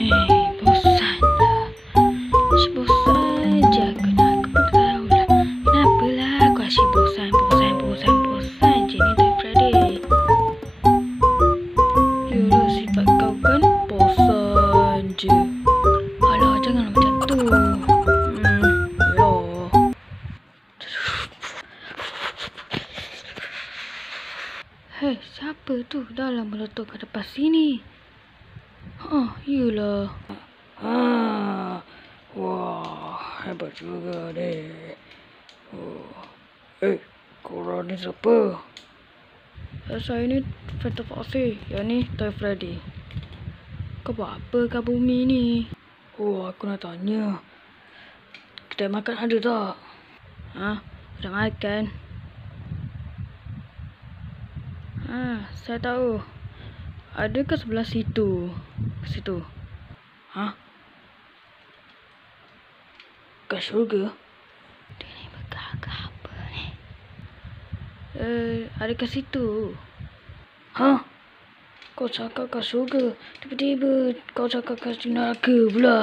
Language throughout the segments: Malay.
Bosan lah. Bosan je aku nak. Aku pun tahu lah. Kenapa lah aku asyik bosan je ni dari Friday. Yalah sifat kau kan bosan je. Alah janganlah macam tu. Yalah. Hei, siapa tu dalam meletup kat depan sini? Yalah. Wah, hebat juga deh. Korang ni siapa? Saya ni Fanta Foxy. Yang ni Toy Freddy. Kau buat apa kat bumi ni? Aku nak tanya. Kedai makan ada tak? Ada makan? Saya tahu. Ada ke sebelah situ? Situ. Kat syurga? Dia ni bergagah apa ni? Ada kat situ. Kau cakap kat syurga, tiba-tiba kau cakap kat neraka pula.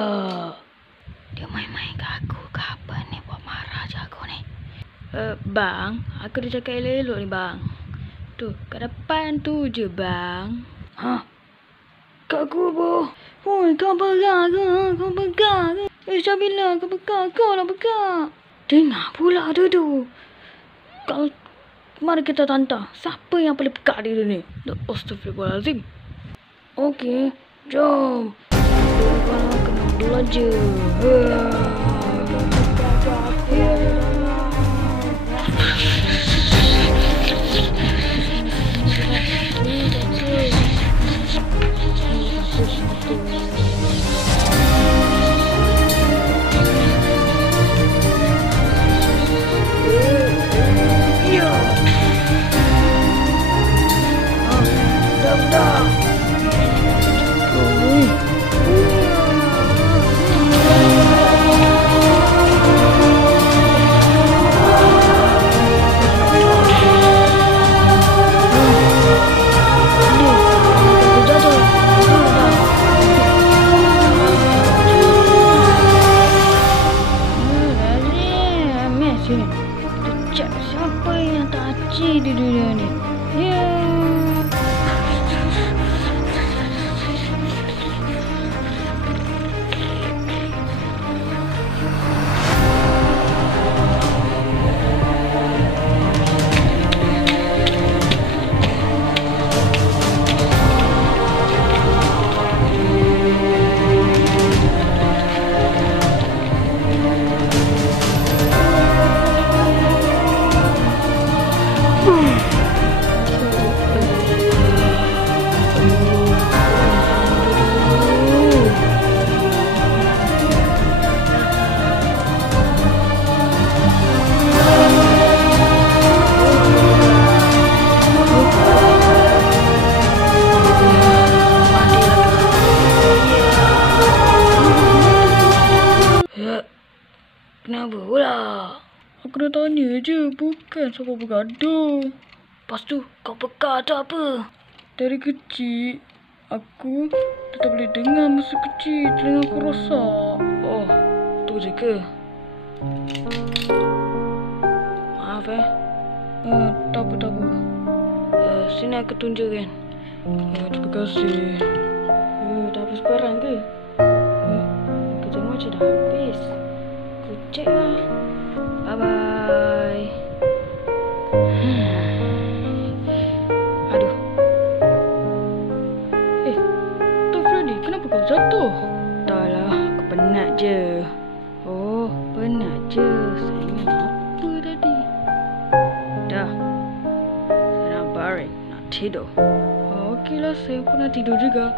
Dia main-main kat aku ke apa ni? Buat marah je aku ni. Bang, aku dah cakap elok-elok ni bang. Tu, kat depan tu je bang. Kat kubur. Kau pegang ke? Kau pegang ke? Syabila, kau pegang. Kau lah pegang. Dengar pula duduk. Kalau mari kita tantang. Siapa yang paling pegang dia ni? Astaghfirullahaladzim. Okey, jom. Kalau kena belajar. Siapa yang tak aci di dunia ni? Kenapa pula? Aku dah tanya je, bukan siapa bergaduh. Lepas tu, kau peka tak apa? Dari kecil, aku tak boleh dengar masa kecil. Telinga aku rosak. Tu je ke? Maaf tak apa. Sini aku tunjukkan. Terima kasih. Dah habis barang ke? Kerja macam dah habis. Cek lah. Bye-bye. Aduh. Tu Freddy, kenapa kau jatuh? Tak lah, aku penat je. Penat je. Saya ingat apa tadi? Dah. Saya nak baring, nak tidur. Okeylah, saya pun nak tidur juga.